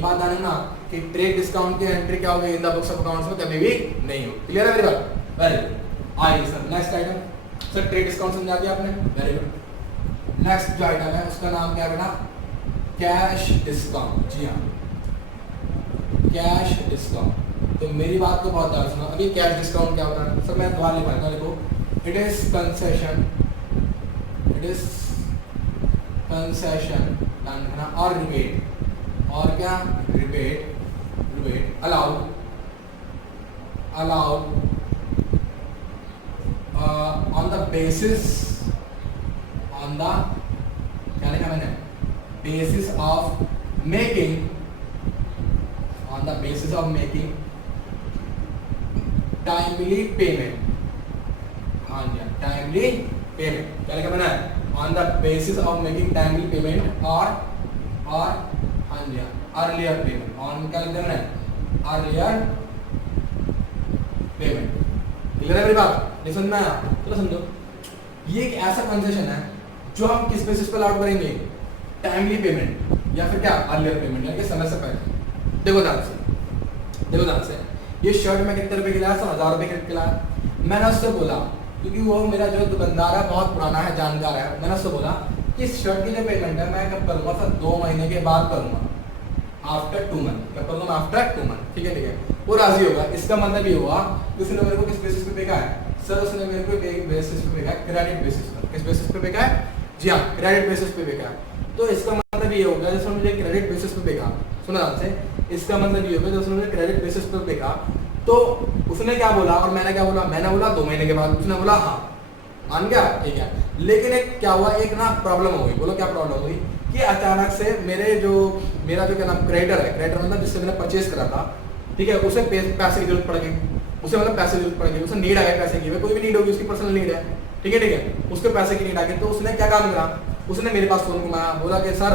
बात आने ना कि ट्रेड डिस्काउंट की एंट्री क्या होगी in the books of accounts में, कभी भी नहीं हो। क्लियर है मेरी बात, वेरी गुड। आइए sir next item, sir trade discount समझा दिया आपने, वेरी गुड। नेक्स्ट जो आइटम है उसका नाम क्या है बेटा, कैश डिस्काउंट। जी हाँ, कैश डिस्काउंट। तो मेरी बात को बहुत ध्यान सुनो, अभी कैश डिस्काउंट क्या होता है सर, मैं दोबारा लिखा था, देखो, it is concession, it is concession और रिबेट, और क्या, rebate, rebate allowed, allowed on the basis, on the क्या लिखा मैंने, basis of making, on the basis of making timely payment. हाँ जी, टाइमली पेमेंट क्या लिखा मैंने, on the basis of making timely payment, और हाँ जी, अर्लियर पेमेंट, ऑन क्या लिखा मैंने, अर्लियर पेमेंट। क्लियर है मेरी बात, नहीं समझ में आया, चलो समझो। ये एक ऐसा कंसेशन है जो हम किस बेसिस पर लागू करेंगे, टाइमली पेमेंट या फिर क्या, अर्लियर पेमेंट, यानी कि समय से पहले। देखो ध्यान से, देखो ध्यान से, ये शर्ट में कितने रुपए की लाया, 1000 रुपए खरीद के लाया। मैंने उससे बोला, क्योंकि वो मेरा जो दुकानदार है बहुत पुराना है, जानकार है, मैंने उससे बोला कि इस शर्ट की जो पेमेंट है मैं कब करूँगा सर, 2 महीने के बाद करूँगा, आफ्टर 2 मंथ, कब करूँगा, आफ्टर 2 मंथ। ठीक है, ठीक है, वो राजी होगा। इसका मतलब ये हुआ कि उसने मेरे को किस बेसिस पे बेचा है सर, उसने मेरे को एक बेसिस पे बेचा है, क्रेडिट बेसिस पर। किस बेसिस पे बेचा है, जी हाँ, क्रेडिट बेसिस पे बेचा है। तो इसका मतलब ये होगा, जैसे मुझे क्रेडिट बेसिस पे बेचा, सुना ध्यान से, इसका मतलब ये होगा जैसे मुझे क्रेडिट बेसिस पे बेचा, तो उसने क्या बोला और मैंने क्या बोला, मैंने बोला 2 महीने के बाद, उसने बोला हाँ, मान गया, ठीक है। लेकिन एक क्या हुआ, एक ना प्रॉब्लम हो गई। बोलो क्या प्रॉब्लम हुई, कि अचानक से मेरे जो मेरा जो क्या नाम क्रेडिटर है, क्रेडिटर मतलब जिससे मैंने परचेज करा था, ठीक है, उसे पैसे की जरूरत पड़ गई, उसे मतलब पैसे की जरूरत पड़ गई, उसे नीड आ गई पैसे की, कोई भी नीड होगी, उसकी पर्सनल नीड है, ठीक है, ठीक है, उसके पैसे की नीड आ गई। तो उसने क्या काम करा, उसने मेरे पास फोन घुमाया, बोला कि सर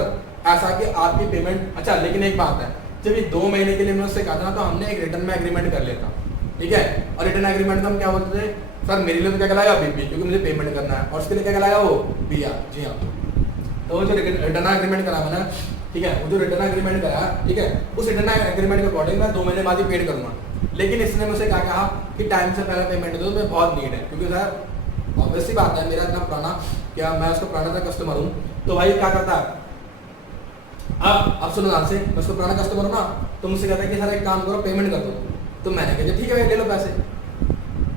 ऐसा कि आपकी पेमेंट, अच्छा लेकिन एक बात है, जब ये 2 महीने के लिए मैंने उससे कहा था ना, तो हमने एक रिटर्न में एग्रीमेंट कर लिया था, ठीक है। और रिटर्न एग्रीमेंट में हम क्या बोलते थे, सर मेरे लिए तो क्या कहलाएगा, बीपी, क्योंकि मुझे पेमेंट करना है, और उसके लिए क्या कहलाएगा, वो बीआर। जी हाँ, तो वो जो रिटर्न एग्रीमेंट करा मैंने, ठीक है, वो जो रिटर्न एग्रीमेंट करा, ठीक है, उस रिटर्न एग्रीमेंट के अकॉर्डिंग मैं 2 महीने बाद ही पेड करूंगा। लेकिन इसने मुझसे क्या कहा कि टाइम से पहले पेमेंट दो, मैं बहुत नीड है, क्योंकि सर ऑब्वियसली बात है, मेरा इतना पुराना, क्या मैं उसका पुराना कस्टमर हूँ, तो भाई क्या करता है, अब सुनो ध्यान से, मैं उसका पुराना कस्टमर हूँ ना, तो मुझसे कहता है कि सर एक काम करो, पेमेंट कर दो। तो मैंने कहा ठीक है भाई, ले लो पैसे।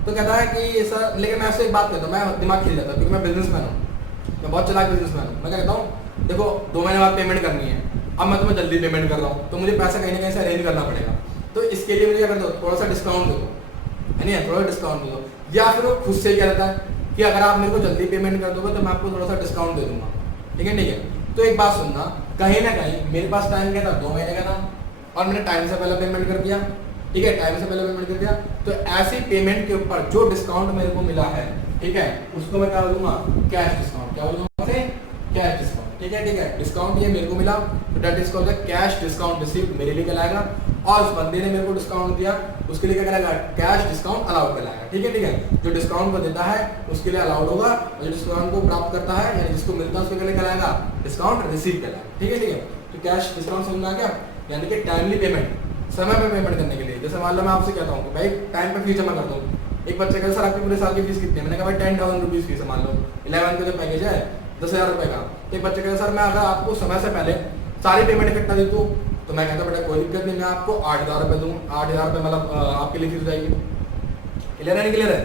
तो कहता है कि सर, लेकिन मैं उससे एक बात कहता हूँ, मैं दिमाग खिल जाता है, क्योंकि मैं बिजनेसमैन हूँ, मैं बहुत चलाक बिजनेसमैन हूँ। मैं क्या कहता हूँ, देखो 2 महीने बाद पेमेंट करनी है, अब मैं तुम्हें जल्दी पेमेंट कर रहा हूँ, तो मुझे पैसा कहीं ना कहीं से अरेंज करना पड़ेगा, तो इसके लिए मुझे क्या कर दो, थोड़ा सा डिस्काउंट दे दो, है नहीं, थोड़ा डिस्काउंट दे दो। या फिर वो खुद से क्या रहता है कि अगर आप मेरे को जल्दी पेमेंट कर दोगे तो मैं आपको थोड़ा सा डिस्काउंट दे दूंगा, ठीक है, ठीक है। तो एक बात सुनना, कहीं ना कहीं मेरे पास टाइम क्या था, 2 महीने का था, और मैंने टाइम से पहले पेमेंट कर दिया, ठीक है, टाइम से पहले पेमेंट कर दिया। तो ऐसी पेमेंट के ऊपर जो डिस्काउंट मेरे को मिला है, ठीक है, उसको मैं क्या बोलूंगा, कैश डिस्काउंट। क्या बोलूंगा, कैश डिस्काउंट, ठीक है, ठीक है, डिस्काउंट ये मेरे को मिला, तो that is called the cash discount received, मेरे लिए कहलाएगा। और उस बंदे ने मेरे को डिस्काउंट दिया, उसके लिए क्या कहलाएगा, कैश डिस्काउंट अलाउड कहलाएगा, ठीक है, ठीक है। जो डिस्काउंट को देता है उसके लिए अलाउड होगा, और जो डिस्काउंट को प्राप्त करता है यानी जिसको मिलता है उसके लिए कहलाएगा डिस्काउंट रिसीव कहलाएगा, ठीक है, ठीक है। तो कैश डिस्काउंट समझ में आ गया, यानी कि टाइमली पेमेंट, समय पे पेमेंट करने के लिए। जैसे मान लो मैं आपसे कहता हूँ कि भाई टाइम पे फीस जमा कर दो, एक बच्चे का सर आपकी पूरे साल की फीस कितनी है, मैंने कहा भाई 10,000 रुपीज़ फीस है, मान लो 11 का जो पैकेज है 10,000 रुपये का। तो एक बच्चे का सर मैं अगर आपको समय से पहले सारी पेमेंट इकट्ठा दे दूँ, तो मैं कहता हूँ बेटा कोई दिक्कत नहीं, मैं आपको 8,000 रुपये दूँ, 8,000 रुपये मतलब आपके लिए फीस जाएगी। क्लियर है, नहीं क्लियर है?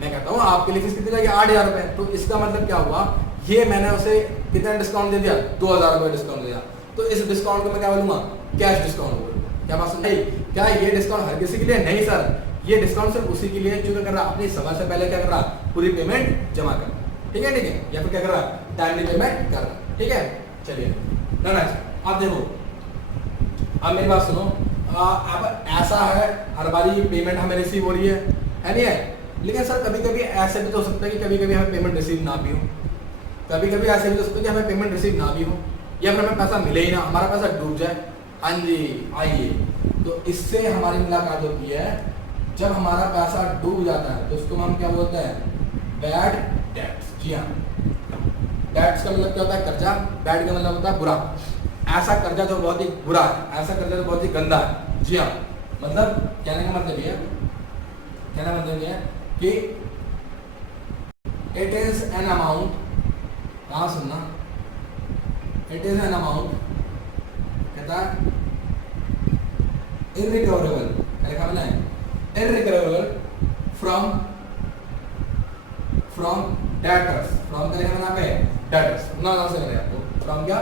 मैं कहता हूँ आपके लिए फीस कितनी जाएगी, 8,000 रुपये। तो इसका मतलब क्या हुआ, ये मैंने उसे कितना डिस्काउंट दे दिया, 2,000 रुपये डिस्काउंट दिया। तो इस डिस्काउंट को मैं क्या बोलूँगा, कैश डिस्काउंट बोलूँगा। क्या बात सुनाई? क्या ये डिस्काउंट हर किसी के लिए नहीं सर, ये डिस्काउंट सिर्फ उसी के लिए जो क्या कर रहा, अपनी समय से पहले क्या कर रहा, पूरी पेमेंट जमा कर रहा, ठीक है, ठीक है, या फिर क्या कर रहा, टाइमली पेमेंट कर रहा, ठीक है। चलिए नेक्स्ट आप देखो, अब मेरी बात सुनो, अब ऐसा है हर बारी पेमेंट हमें रिसीव हो रही है नहीं है, लेकिन सर कभी कभी ऐसे भी तो हो सकता है कि कभी कभी हमें पेमेंट रिसीव ना भी हो, कभी कभी ऐसे भी हो सकता है कि हमें पेमेंट रिसीव ना भी हो, या फिर हमें पैसा मिले ही ना, हमारा पैसा डूब जाए। हाँ जी आइए, तो इससे हमारी मुलाकात होती है जब हमारा पैसा डूब जाता है, तो उसको हम क्या बोलते हैं, बैड डेट्स। जी हाँ, डेट्स का मतलब क्या होता है, कर्जा, बैड का मतलब होता है बुरा, ऐसा कर्जा जो बहुत ही बुरा है, ऐसा कर्जा जो बहुत ही गंदा है। जी हाँ, मतलब कहने का मतलब ये है, कि इट इज एन अमाउंट, कहाँ सुनना, इट इज एन अमाउंट, कहता है इररिकवरेबल, क्या लिखा है, इररिकवरेबल फ्रॉम डेटर्स, फ्रॉम का लिखा पे डेटर्स, ना से करें आपको, फ्रॉम क्या,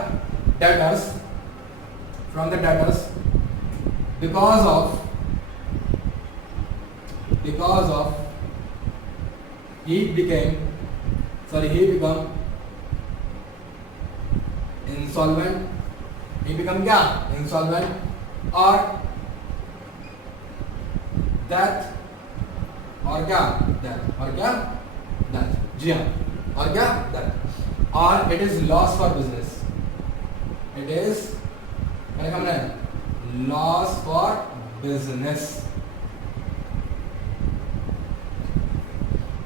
debtors, from the debtors, because of he became insolvent, he become क्या, insolvent, और death, और क्या, death, जी हाँ, और क्या, death, और it is loss for business, it is क्या लिखा मैंने, loss for business।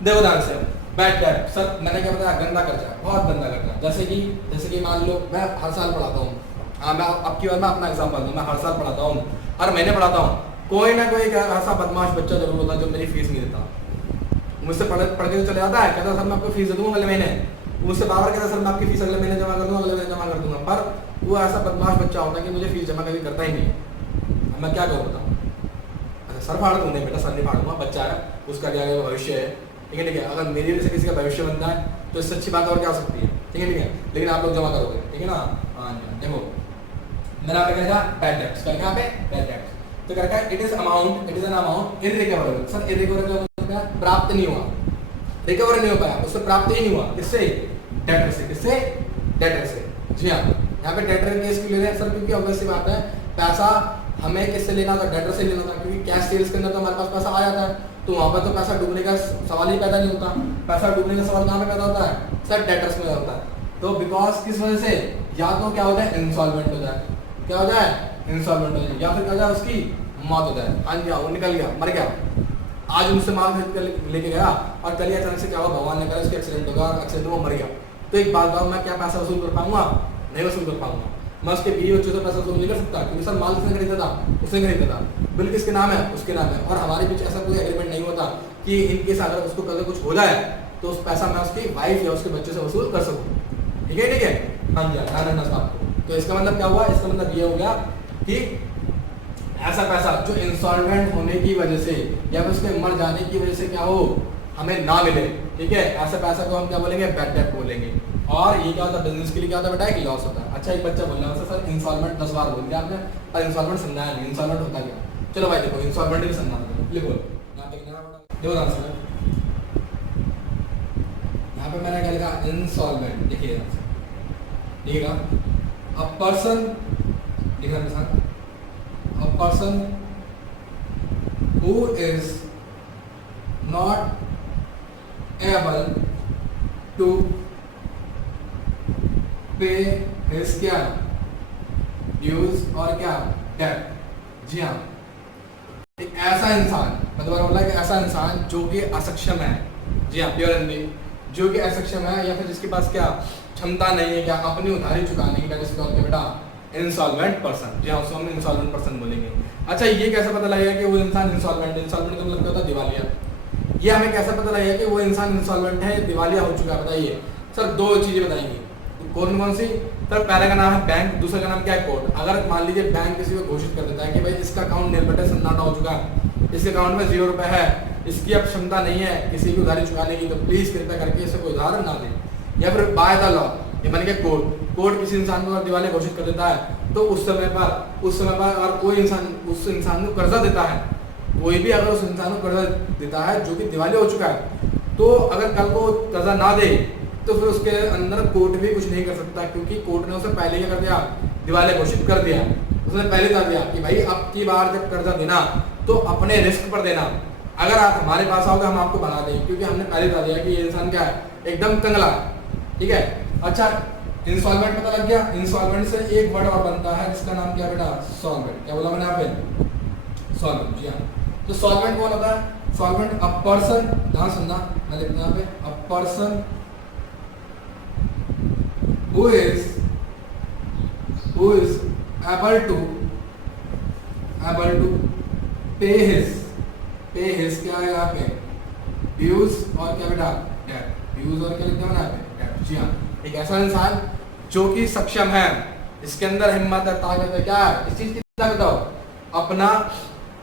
देखो ध्यान से, बैड डेट सर मैंने क्या बताया, गंदा कर्जा, बहुत गंदा कर्जा। जैसे कि मान लो मैं हर साल पढ़ाता हूँ, हाँ मैं अब की बार मैं अपना एग्जांपल दूँ, मैं हर साल पढ़ाता हूँ, हर महीने पढ़ाता हूँ, कोई ना कोई ऐसा बदमाश बच्चा जरूर होता है जो मेरी फीस नहीं देता, मुझसे पढ़ के तो चले जाता है, कहता सर मैं आपको फीस दे दूँगा अगले महीने, मुझसे बार कहता सर मैं आपकी फीस अगले महीने जमा कर दूँगा, अगले महीने जमा कर दूँगा, पर वो ऐसा बदमाश बच्चा होता है कि मुझे फीस जमा कभी करता ही नहीं। मैं क्या करूँ बताऊँ, अच्छा सर फाड़ दूँ, नहीं बेटा सर नहीं फाड़ूंगा, बच्चा है, उसका क्या भविष्य है, ठीक है, अगर मेरी वजह से किसी का भविष्य बनता है तो इससे अच्छी बात और क्या हो सकती है, ठीक है, लेकिन आप लोग जमा करोगे, ठीक है ना। हाँ देखो मैंने आपने कहा बैड डेट्स, कल यहाँ पे बैड डेट्स, तो क्या है, it is amount, it is an amount irrecoverable, sir irrecoverable मतलब प्राप्त नहीं हुआ, रिकवर नहीं हो पाया, उससे प्राप्त ही नहीं हुआ, किससे, डेटर से, किससे, डेटर से। जी हाँ, यहाँ पे डेटर केस क्यों ले रहे हैं सर, क्योंकि ऑब्वियस सी बात है पैसा हमें किससे लेना था, डेटर से लेना था, क्योंकि कैश सेल्स के अंदर तो हमारे पास पैसा आ जाता है, तो वहां पर तो पैसा डूबने का सवाल ही पैदा नहीं होता, पैसा डूबने का सवाल कहाँ पे पैदा होता है, सर डेटर्स में होता है। तो बिकॉज किस वजह से, या तो क्या हो जाए, इंसॉल्वेंट हो जाए, क्या हो जाए, इंसॉल्वेंट हो जाए, या फिर क्या हो जाए, उसकी मौत हो जाए। हाँ जी, वो निकल गया, मर गया, आज मुझसे माल खरीद कर लेके गया और कल अचानक से क्या हुआ, भगवान ने कहा उसके एक्सीडेंट होगा, एक्सीडेंट में मर गया, तो एक बात बताओ, मैं क्या पैसा वसूल कर पाऊंगा, नहीं वसूल कर पाऊंगा, मैं उसके बीवी बच्चों से पैसा वसूल नहीं कर सकता, क्योंकि सर माल किसने खरीदा था, उसने खरीदा था, बिल किसके नाम है, उसके नाम है, और हमारे बीच ऐसा कोई एग्रीमेंट नहीं होता कि इनकेस अगर उसको कल कुछ हो जाए तो उस पैसा मैं उसकी वाइफ या उसके बच्चे से वसूल कर सकूँ, ठीक है, हाँ जी, ध्यान रखना साहब को। तो इसका मतलब क्या हुआ, इसका मतलब ये हो गया कि ऐसा पैसा जो इंसॉल्वेंट होने की वजह से या फिर उसके मर जाने की वजह से क्या हो, हमें ना मिले, ठीक है, ऐसा पैसा को हम क्या बोलेंगे, बैड डेट बोलेंगे। और ये क्या होता है, बिजनेस के लिए क्या होता है बेटा, एक लॉस होता है। अच्छा एक बच्चा बोल रहा है सर इंसॉल्वेंट 10 बार बोल दिया आपने, पर इंसॉल्वेंट समझाया नहीं, इंसॉल्वेंट होता क्या, चलो भाई देखो इंसॉल्वेंट भी समझा दो, लिखो यहाँ पे देखो आंसर, यहाँ पे मैंने क्या लिखा, इंसॉल्वेंट, देखिए देखिएगा, अ पर्सन, लिखना के साथ, a person who is not able to pay his क्या dues और क्या debt। जी हाँ, एक ऐसा इंसान, मतलब बोला कि ऐसा इंसान जो कि असक्षम है, जी हाँ प्योर हिंदी, जो कि असक्षम है या फिर जिसके पास क्या क्षमता नहीं है क्या अपनी उधारी चुकाने की, जिसको बोलते बेटा इंसॉल्वेंट पर्सन। जी हाँ, उसको हम इंसॉल्वेंट पर्सन बोलेंगे। अच्छा ये कैसे पता लगेगा कि वो इंसान इंसॉल्वेंट है, इंसॉल्वेंट का मतलब क्या होता है, दिवालिया। ये हमें कैसे पता लगेगा कि वो इंसान इंसॉल्वेंट है, दिवालिया हो चुका है, बताइए सर। दो चीजें बताएंगे, कौन कौन सी, सर पहले का नाम है बैंक, दूसरे का नाम क्या है, कोर्ट। अगर मान लीजिए बैंक किसी को घोषित कर देता है कि भाई इसका अकाउंट नीलबटे सन्नाटा हो चुका है, इसके अकाउंट में 0 रुपए है, इसकी अब क्षमता नहीं है किसी की उधारी चुकाने की, तो प्लीज कृपया करके इसे कोई उधार ना दे। या फिर बाय द लॉ, ये बन गया कोर्ट, कोर्ट किसी इंसान को दिवालिया घोषित कर देता है, तो उस समय पर अगर कोई इंसान उस इंसान को कर्जा देता है, कोई भी अगर उस इंसान को कर्जा देता है जो कि दिवालिया हो चुका है, तो अगर कल को कर्जा ना दे तो फिर उसके अंदर कोर्ट भी कुछ नहीं कर सकता, क्योंकि कोर्ट ने उसे पहले क्या कर दिया, दिवालिया घोषित कर दिया। उसने पहले बता दिया कि भाई अब की बार जब कर्जा देना तो अपने रिस्क पर देना, अगर आप हमारे पास आओगे हम आपको बना देंगे, क्योंकि हमने पहले बता दिया कि ये इंसान क्या है, एकदम कंगला है। ठीक है, अच्छा इंस्टॉलमेंट पता लग गया। इंस्टॉलमेंट से एक वर्ड और बनता है जिसका नाम क्या बेटा, सॉल्वेंट। क्या बोला मैंने यहाँ पे, सॉल्वेंट। जी हाँ, तो सॉल्वेंट कौन होता है, सॉल्वेंट अ पर्सन, ध्यान सुनना मैं लिखता हूँ यहाँ पे, a person who is able to pay his क्या है यहाँ पे, ड्यूज और क्या बेटा, डेट। ड्यूज और क्या लिखते हैं यहाँ पे, डेट। जी हाँ, एक ऐसा इंसान जो कि सक्षम है, इसके अंदर हिम्मत है, ताकत है, क्या है इस चीज की ताकत, बताओ, अपना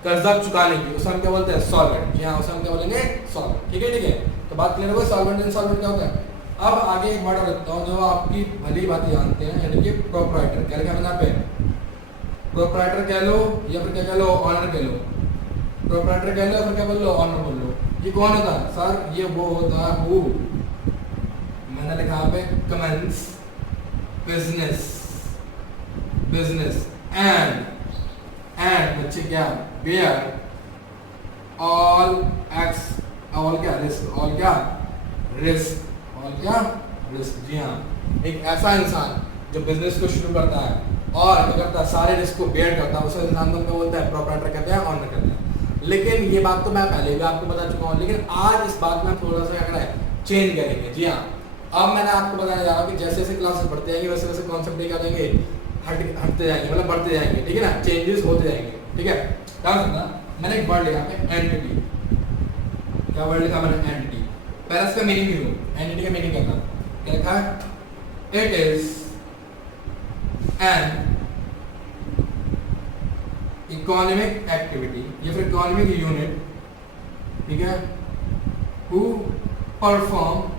कर्जा चुकाने की, उसे हम क्या बोलते हैं, सॉल्वेंट। जी हाँ, उसे हम क्या बोलेंगे, सॉल्वेंट। ठीक है, ठीक है, तो बात क्लियर हो गई, सॉल्वेंट इनसॉल्वेंट क्या होता है। अब आगे एक वर्ड रखता हूँ जो आपकी भली बात जानते हैं, यानी कि प्रोप्राइटर। क्या लिखा मैंने यहाँ पे, प्रोप्राइटर कह लो या फिर क्या कह लो, ऑनर कह लो। प्रोप्राइटर कह लो या फिर क्या बोल लो, ऑनर बोल लो। ये कौन होता है सर, ये वो होता है हु, मैंने लिखा यहाँ पे, कमेंस बिजनेस एंड बच्चे क्या, बेयर ऑल क्या रिस्क, ऑल क्या रिस्क, ऑल क्या रिस्क। जी हाँ, एक ऐसा इंसान जो बिजनेस को शुरू करता है और क्या करता है, सारे रिस्क को बेयर करता है, उसे इंसान को क्या बोलता है, प्रोप्राइटर कहते हैं, ऑनर कहते हैं। लेकिन ये बात तो मैं पहले भी आपको बता चुका हूँ, लेकिन आज इस बात में थोड़ा सा क्या है, चेंज करेंगे। जी हाँ, अब मैंने आपको बताने जा रहा हूँ कि जैसे जैसे क्लासेस बढ़ते जाएंगे वैसे वैसे कॉन्सेप्ट क्या देंगे, हटते जाएंगे, मतलब बढ़ते जाएंगे। ठीक है ना, चेंजेस होते जाएंगे। ठीक है, क्या सुनना, मैंने एक वर्ड लिखा है एंटिटी। क्या वर्ड लिखा मैंने, एंटिटी। पहले इसका मीनिंग लिखो, एंटिटी का मीनिंग करना। क्या लिखा है, it is an economic activity या फिर इकोनॉमिक यूनिट, ठीक है, हु परफॉर्म्स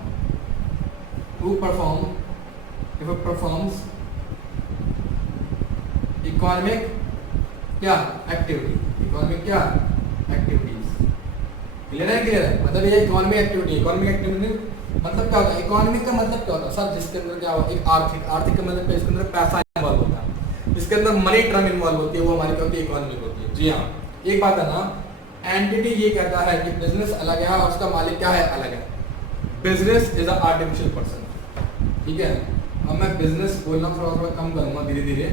इकोनॉमिक क्या एक्टिविटी, इकोनॉमिक क्या एक्टिविटीज। क्लियर है, मतलब ये इकोनॉमिक एक्टिविटी मतलब क्या होता है, इकोनॉमिक का मतलब क्या होता है सर, जिसके अंदर क्या होता है, एक आर्थिक का मतलब इसके अंदर पैसा इन्वॉल्व होता है, इसके अंदर मनी टर्म इन्वॉल्व होती है, वो हमारी क्या होती है, इकोनॉमिक होती है। जी हाँ, एक बात है ना, एंटिटी ये कहता है कि बिजनेस अलग है और उसका मालिक क्या है, अलग है। Business is a artificial person. ठीक है, अब मैं बिजनेस बोलना थोड़ा थोड़ा कम करूंगा धीरे धीरे,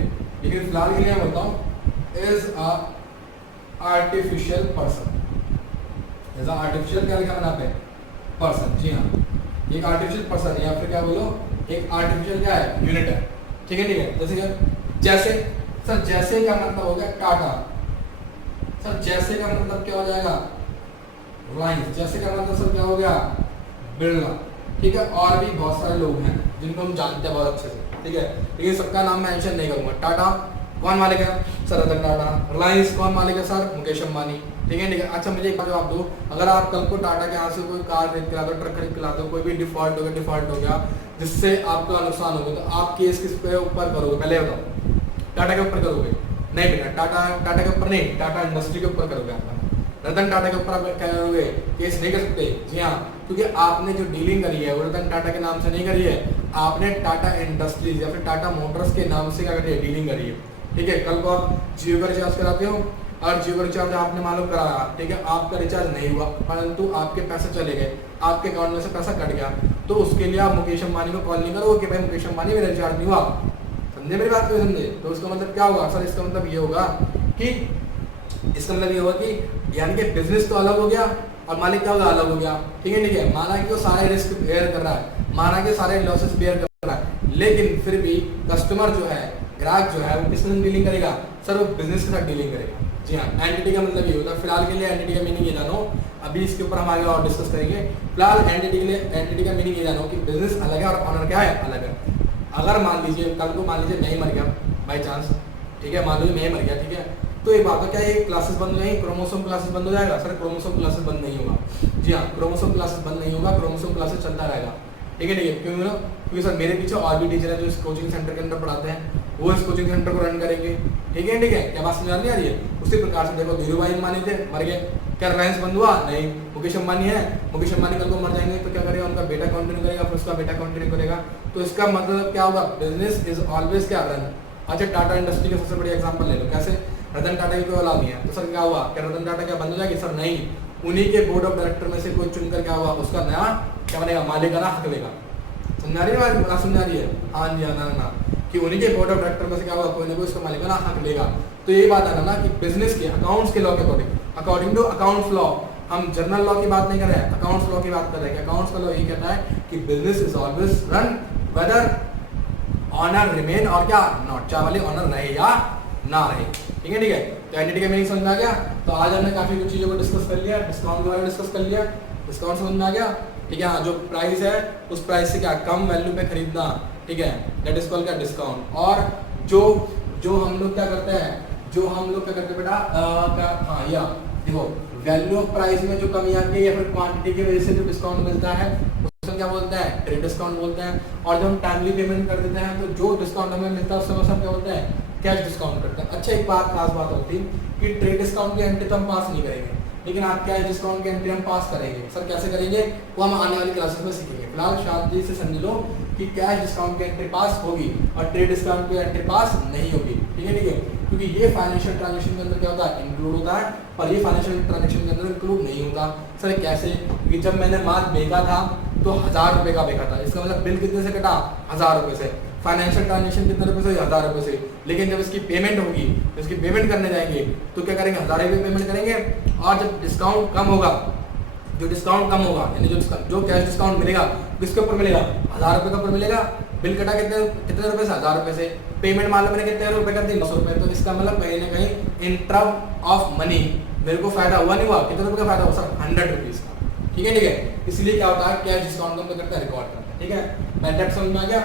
लेकिन फिलहाल के लिए मैं बताऊं, is a artificial person, is a artificial क्या लिखा मैंने यहाँ पे, पर्सन। जी हाँ, एक आर्टिफिशियल पर्सन है या फिर क्या बोलो, एक आर्टिफिशियल क्या है, यूनिट है। ठीक है, ठीक है, जैसे सर, जैसे का मतलब हो गया टाटा, सर जैसे का मतलब क्या हो जाएगा, रिलायंस। जैसे का मतलब सर क्या हो गया, बिरला। ठीक है, और भी बहुत सारे लोग हैं जिनको हम जानते हैं बहुत अच्छे से। ठीक है, लेकिन सबका नाम मेंशन नहीं करूंगा। टाटा कौन मालिक है, सर रतन टाटा। रिलायंस कौन मालिक है, सर मुकेश अंबानी। ठीक है, ठीक है। अच्छा मुझे एक बात जवाब दो, अगर आप कल को टाटा के यहाँ से कोई कार खरीद के ला दो, ट्रक खरीद के ला दो, कोई भी डिफॉल्ट हो गया जिससे आपका नुकसान हो गया, तो आप केस किस पे ऊपर करोगे, पहले बताओ। टाटा के ऊपर करोगे? नहीं बेटा, टाटा के ऊपर नहीं, टाटा इंडस्ट्री के ऊपर करोगे आप। रतन टाटा के ऊपर आप क्या करोगे, केस नहीं कर सकते। जी हाँ, क्योंकि आपने जो डीलिंग करी है वो रतन टाटा के नाम से नहीं करी है, आपने टाटा इंडस्ट्रीज या फिर टाटा मोटर्स के नाम से क्या करी है, डीलिंग करी है। ठीक है, कल को आप जियो का रिचार्ज कराते हो और जियो का रिचार्ज आपने मालूम कराया, ठीक है, आपका रिचार्ज नहीं हुआ परंतु आपके पैसे चले गए, आपके अकाउंट में से पैसा कट गया, तो उसके लिए आप मुकेश अंबानी को कॉल नहीं करोगे कि भाई मुकेश अंबानी मेरा रिचार्ज नहीं हुआ। समझे मेरी बात को, समझे? तो उसका मतलब क्या होगा सर, इसका मतलब ये होगा कि यानी कि बिजनेस तो अलग हो गया और मालिक क्या होगा, अलग हो गया। ठीक है, ठीक है। माना कि वो सारे रिस्क बेयर कर रहा है, माना कि सारे लॉसेस बेयर कर रहा है, लेकिन फिर भी कस्टमर जो है, ग्राहक जो है, वो किस में डीलिंग करेगा सर, वो बिजनेस के साथ डीलिंग करेगा। जी हाँ, एंटिटी का मतलब ये होता है। फिलहाल के लिए एंटिटी का मीनिंग ये जानो, अभी इसके ऊपर हम आगे और डिस्कस करेंगे। फिलहाल एंटिटी का मीनिंग ये जानो कि बिजनेस अलग है और ऑनर क्या है, अलग है। अगर मान लीजिए कल को मैं ही मर गया बाई चांस, ठीक है, मान लीजिए मैं ही मर गया, ठीक है, तो एक बात है, क्या ये क्लासेस बंद नहीं, क्रोमोसोम क्लासेस बंद हो जाएगा सर? क्रोमोसोम क्लासेस बंद नहीं होगा। जी हाँ, क्रोमोसोम क्लासेस बंद नहीं होगा, क्रोमोसोम क्लासेस चलता रहेगा। ठीक है, ठीक है। क्यों ना, क्योंकि सर मेरे पीछे और भी टीचर है जो इस कोचिंग सेंटर के अंदर पढ़ाते हैं, वो इस कोचिंग सेंटर को रन करेंगे। ठीक है, ठीक है। क्या बात समझ नहीं आ रही है? उसी प्रकार से देखो, धीरू भाई अंबानी थे, मर गए, क्या रिलायंस बंद हुआ? नहीं। मुकेश अंबानी है, मुकेश अंबानी कल को मर जाएंगे तो क्या करेगा, उनका बेटा कंटिन्यू करेगा, फिर उसका बेटा कंटिन्यू करेगा। तो इसका मतलब क्या होगा, बिजनेस इज ऑलवेज क्या, रन। अच्छा टाटा इंडस्ट्री का सबसे बड़ी एग्जांपल ले लो, कैसे रतन टाटा की कोई औलाद नहीं है तो सर क्या हुआ, क्या रतन टाटा क्या बंद हो जाएगी? सर नहीं, उन्हीं के बोर्ड ऑफ डायरेक्टर में से कोई चुनकर क्या हुआ, उसका नया क्या बनेगा, मालिकाना हक लेगा। समझा रही है बात, समझा रही है? हाँ जी हाँ ना, कि उन्हीं के बोर्ड ऑफ डायरेक्टर में से क्या हुआ, कोई ना कोई उसका मालिकाना हक लेगा। तो यही बात है ना कि बिजनेस के अकाउंट्स के लॉ के अकॉर्डिंग टू अकाउंट्स लॉ, हम जनरल लॉ की बात नहीं कर रहे हैं, अकाउंट्स लॉ की बात कर रहे हैं। अकाउंट्स का लॉ ये कहता है कि business is always run whether owner remain और क्या नॉट, चाहे वाले ऑनर रहे या ना रहे। ठीक है ठीक है, तो एंटिटी का मीनिंग समझ में आ गया। तो आज हमने काफी कुछ चीजों को डिस्कस कर लिया, डिस्काउंट के बारे में डिस्कस कर लिया, डिस्काउंट समझ में आ गया। ठीक है, जो प्राइस है उस प्राइस से क्या कम वैल्यू पे खरीदना, ठीक है, दैट इज कॉल्ड क्या डिस्काउंट। और जो जो हम लोग क्या करते हैं, जो हम लोग क्या करते हैं बेटा, क्या हाँ या देखो वैल्यू ऑफ प्राइस में जो कमी आती है या फिर क्वांटिटी की वजह से जो डिस्काउंट मिलता है उसको क्या बोलते हैं, ट्रेड डिस्काउंट बोलते हैं। और जब हम टाइमली पेमेंट कर देते हैं तो जो डिस्काउंट हमें मिलता है उस समय सब क्या बोलते हैं, कैश डिस्काउंट करते हैं। अच्छा एक बात खास बात होती है कि ट्रेड डिस्काउंट की एंट्री तो हम पास नहीं करेंगे, लेकिन आप कैश डिस्काउंट की एंट्री हम पास करेंगे। सर कैसे करेंगे वो हम आने वाली क्लासेस में सीखेंगे। फिलहाल शांति से समझ लो कि कैश डिस्काउंट की एंट्री पास होगी और ट्रेड डिस्काउंट की एंट्री पास नहीं होगी। ठीक है ठीक है, क्योंकि ये फाइनेंशियल ट्रांजैक्शन के अंदर क्या होता है, इंक्लूड होता है, और ये फाइनेंशियल ट्रांजैक्शन के अंदर इंक्लूड नहीं होता। सर कैसे, क्योंकि जब मैंने माल बेचा था तो 1000 रुपए का बेचा था, इसका मतलब बिल कितने से कटा, 1000 रुपए से। फाइनेंशियल ट्रांजैक्शन कितने रुपए से, 1000 रुपए से। लेकिन जब इसकी पेमेंट होगी, इसकी पेमेंट करने जाएंगे तो क्या करेंगे, 1000 रुपये पेमेंट करेंगे। और जब डिस्काउंट कम होगा, जो डिस्काउंट कम होगा यानी जो कैश डिस्काउंट मिलेगा किसके ऊपर मिलेगा, 1000 रुपए के ऊपर मिलेगा। बिल कटा कितने रुपए से, 1000 रुपए से। पेमेंट मान लो मैंने कितने रुपए कर दी, 900 रुपए। तो इसका मतलब कहीं ना कहीं इन टर्म ऑफ मनी मेरे को फायदा हुआ नहीं हुआ, कितने रुपए का फायदा हुआ सर, 100 रुपीज का। ठीक है ठीक है, इसलिए क्या होता है कैश डिस्काउंट हम करते हैं, रिकॉर्ड करते हैं। ठीक है, मेथड समझ में आ गया,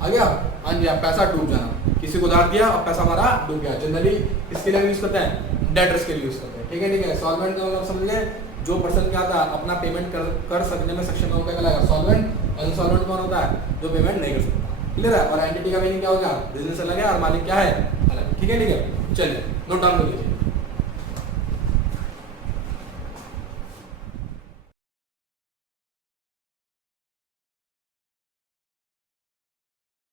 आ गया? हाँ जी, आप पैसा डूब जाना, किसी को उधार दिया और पैसा हमारा डूब गया। जनरली इसके लिए यूज करते हैं, डेटर्स के लिए यूज करते हैं। ठीक है ठीक है, सॉल्वेंट का मतलब समझ गए, जो पर्सन क्या था अपना पेमेंट कर सकने में सक्षम है वो क्या कहलाएगा, सॉल्वेंट। और इनसॉल्वेंट कौन होता है, जो पेमेंट नहीं कर सकता। क्लियर है? और एंटिटी का मीनिंग क्या होगा, बिजनेस अलग है और मालिक क्या है, अलग। ठीक है ठीक है, चलिए नोट डाउन कर लीजिए।